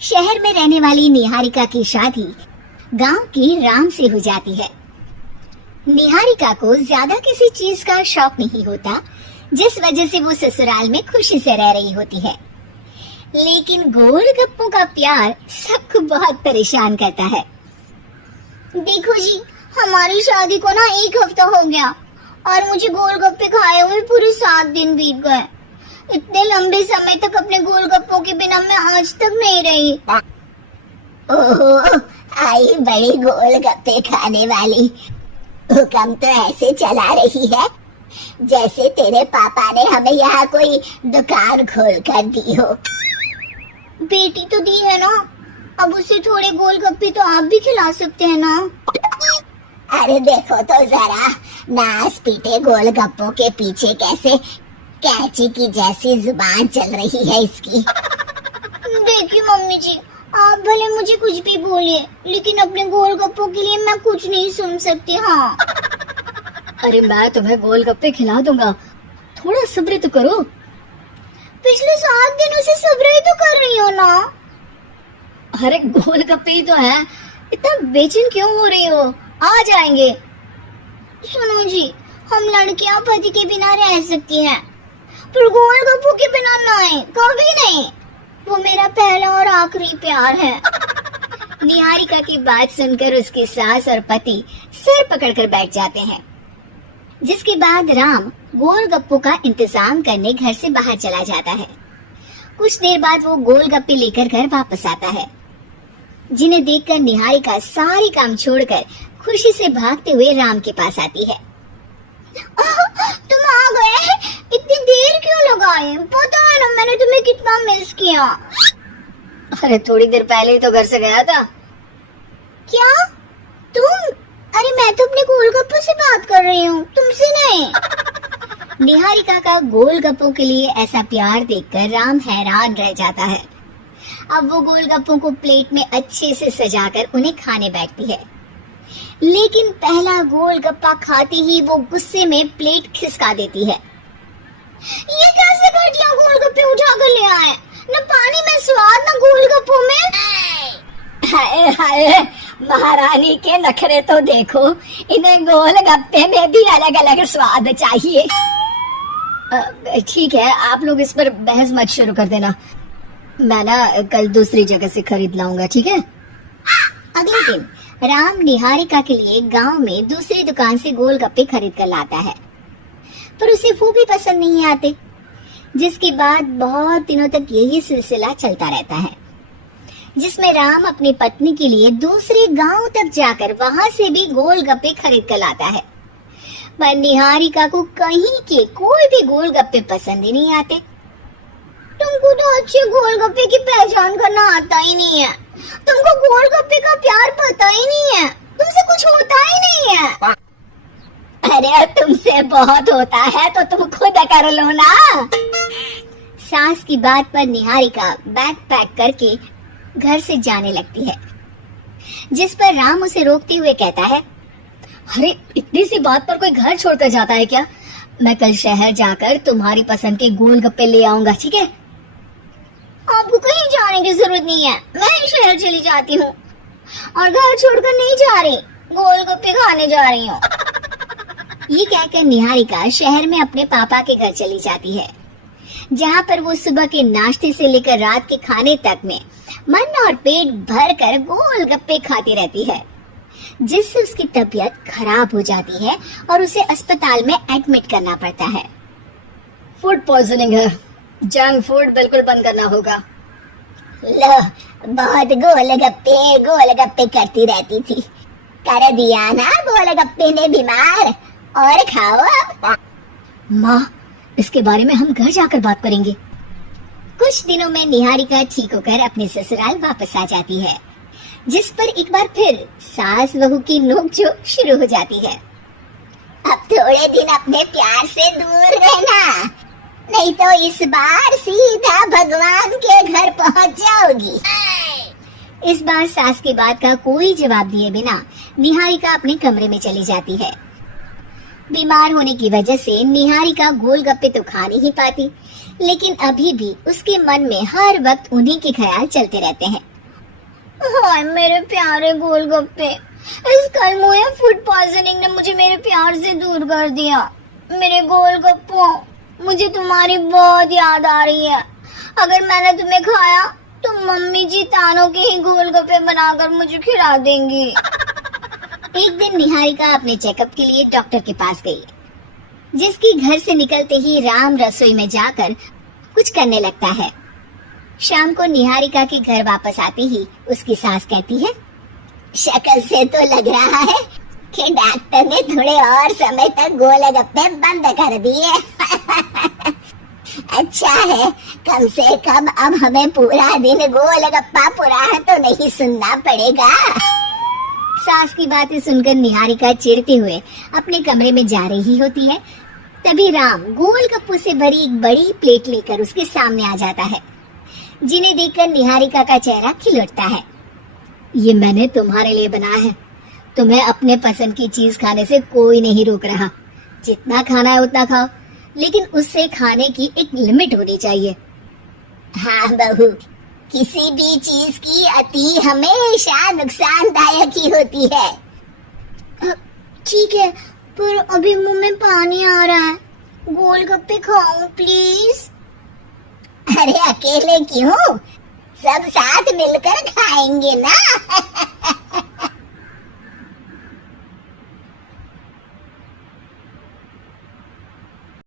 शहर में रहने वाली निहारिका की शादी गांव के राम से हो जाती है। निहारिका को ज्यादा किसी चीज का शौक नहीं होता, जिस वजह से वो ससुराल में खुशी से रह रही होती है। लेकिन गोलगप्पों का प्यार सबको बहुत परेशान करता है। देखो जी, हमारी शादी को ना 1 हफ्ता हो गया और मुझे गोलगप्पे खाए हुए पूरे 7 दिन बीत गए। इतने लंबे समय तक अपने गोलगप्पों के बिना मैं आज तक नहीं रही। ओहो, आई बड़ी गोलगप्पे खाने वाली। हुक्म तो ऐसे चला रही है जैसे तेरे पापा ने हमें यहाँ कोई दुकान खोल कर दी हो। बेटी तो दी है ना, अब उसे थोड़े गोलगप्पे तो आप भी खिला सकते हैं ना। अरे देखो तो जरा, नास पीटे गोलगप्पों के पीछे कैसे कैंची की जैसी जुबान चल रही है इसकी। देखिए मम्मी जी, आप भले मुझे कुछ भी बोलिए, लेकिन अपने गोलगप्पों के लिए मैं कुछ नहीं सुन सकती। हाँ, अरे मैं तुम्हें गोलगप्पे खिला दूंगा, थोड़ा सब्र तो करो। पिछले 7 दिनों से सब्र ही तो कर रही हो ना। अरे गोलगप्पे ही तो है, इतना बेचैन क्यों हो रही हो? आ जाएंगे। सुनो जी, हम लड़कियां पति के बिना रह सकती हैं, पर गोलगप्पों के बिना नहीं, कभी नहीं। वो मेरा पहला और आखिरी प्यार है। निहारिका की बात सुनकर उसकी सास और पति सिर पकड़कर बैठ जाते हैं। जिसके बाद राम गोलगप्पों का इंतजाम करने घर से बाहर चला जाता है। कुछ देर बाद वो गोलगप्पे लेकर घर वापस आता है, जिन्हें देखकर निहारिका सारी काम छोड़कर खुशी से भागते हुए राम के पास आती है। तुम आ गए? इतनी देर क्यों लगाई? पता है ना मैंने तुम्हें कितना मिस किया। अरे थोड़ी देर पहले ही तो घर से गया था। क्या तुम? अरे मैं तो अपने गोलगप्पों से बात कर रही हूँ, तुमसे नहीं। निहारिका का गोलगप्पों के लिए ऐसा प्यार देखकर राम हैरान रह जाता है। अब वो गोलगप्पों को प्लेट में अच्छे से सजाकर उन्हें खाने बैठती है, लेकिन पहला गोलगप्पा खाते ही वो गुस्से में प्लेट खिसका देती है। ये कैसे घटिया गोलगप्पे उठा कर ले आए? न पानी में स्वाद, न गोलगप्पों में। हाय हाय, महारानी के नखरे तो देखो, इन्हें गोलगप्पे में भी अलग अलग स्वाद चाहिए। ठीक है, आप लोग इस पर बहस मत शुरू कर देना, मैं ना कल दूसरी जगह से खरीद लाऊंगा, ठीक है? अगले दिन राम निहारिका के लिए गांव में दूसरी दुकान से गोलगप्पे खरीद कर लाता है, पर उसे वो भी पसंद नहीं आते। जिसके बाद बहुत दिनों तक यही सिलसिला चलता रहता है, जिसमें राम अपनी पत्नी के लिए दूसरे गांव तक जाकर वहां से भी गोलगप्पे खरीद कर लाता है। पर निहारिका को कहीं के कोई भी गोलगप्पे पसंद ही नहीं आते। तुमको तो अच्छे गोलगप्पे की पहचान करना आता ही नहीं है। तुमको गोलगप्पे का प्यार पता ही नहीं है, तुमसे कुछ होता ही नहीं है। अरे तुमसे बहुत होता है तो तुम खुद कर लो ना। सास की बात पर निहारिका बैग पैक करके घर से जाने लगती है, जिस पर राम उसे रोकते हुए कहता है, अरे इतनी सी बात पर कोई घर छोड़कर जाता है क्या? मैं कल शहर जाकर तुम्हारी पसंद के गोलगप्पे ले आऊंगा, ठीक है? आपको कहीं जाने की जरूरत नहीं है, मैं शहर चली जाती हूँ और घर छोड़कर नहीं जा रही, गोलगप्पे खाने जा रही हूँ। ये कहकर निहारिका शहर में अपने पापा के घर चली जाती है, जहाँ पर वो सुबह के नाश्ते से लेकर रात के खाने तक में मन और पेट भर कर गोलगप्पे खाती रहती है, जिससे उसकी तबीयत खराब हो जाती है और उसे अस्पताल में एडमिट करना पड़ता है। फूड पॉइजनिंग है, जंक फूड बिल्कुल बंद करना होगा। लो, बहुत गोलगप्पे गोलगप्पे करती रहती थी, कर दिया ना गोलगप्पे ने बीमार। और खाओ अब। माँ, इसके बारे में हम घर जाकर बात करेंगे। कुछ दिनों में निहारिका ठीक होकर अपने ससुराल वापस आ जाती है, जिस पर एक बार फिर सास बहू की नोकझोंक शुरू हो जाती है। अब थोड़े दिन अपने प्यार से दूर रहना, नहीं तो इस बार सीधा भगवान के घर पहुंच जाओगी। इस बार सास की बात का कोई जवाब दिए बिना निहारिका अपने कमरे में चली जाती है। बीमार होने की वजह से निहारिका गोलगप्पे तो खा नहीं पाती, लेकिन अभी भी उसके मन में हर वक्त उन्हीं के ख्याल चलते रहते हैं। हाय मेरे प्यारे गोलगप्पे, इस कल मुझे फूड पॉइजनिंग ने मुझे मेरे प्यार से दूर कर दिया। मेरे गोलगप्पों, मुझे तुम्हारी बहुत याद आ रही है। अगर मैंने तुम्हें खाया तो मम्मी जी तानों के ही गोलगप्पे बनाकर मुझे खिला देंगी। एक दिन निहारिका अपने चेकअप के लिए डॉक्टर के पास गई, जिसकी घर से निकलते ही राम रसोई में जाकर कुछ करने लगता है। शाम को निहारिका के घर वापस आते ही उसकी सास कहती है, शक्ल से तो लग रहा है कि डॉक्टर ने थोड़े और समय तक गोलगप्पे बंद कर दिए। अच्छा है, कम से कम अब हमें पूरा दिन गोलगप्पा पुराण तो नहीं सुनना पड़ेगा। सास की बातें सुनकर निहारिका चिढ़ते हुए अपने कमरे में जा रही होती है। तभी राम गोलगप्पों से भरी एक बड़ी प्लेट लेकर उसके सामने आ जाता है, जिन्हें देखकर निहारिका का चेहरा खिल उठता है। ये मैंने तुम्हारे लिए बनाया है। तुम्हें अपने पसंद की चीज खाने से कोई नहीं रोक रहा। जितना खाना है उतना खाओ, लेकिन उससे खाने की एक लिमिट होनी चाहिए। हाँ बहू, किसी भी चीज की अति हमेशा नुकसानदायक ही होती है। ठीक है, पर अभी मुंह में पानी आ रहा है। गोलगप्पे खाओ प्लीज। अरे अकेले क्यों, सब साथ मिलकर खाएंगे ना।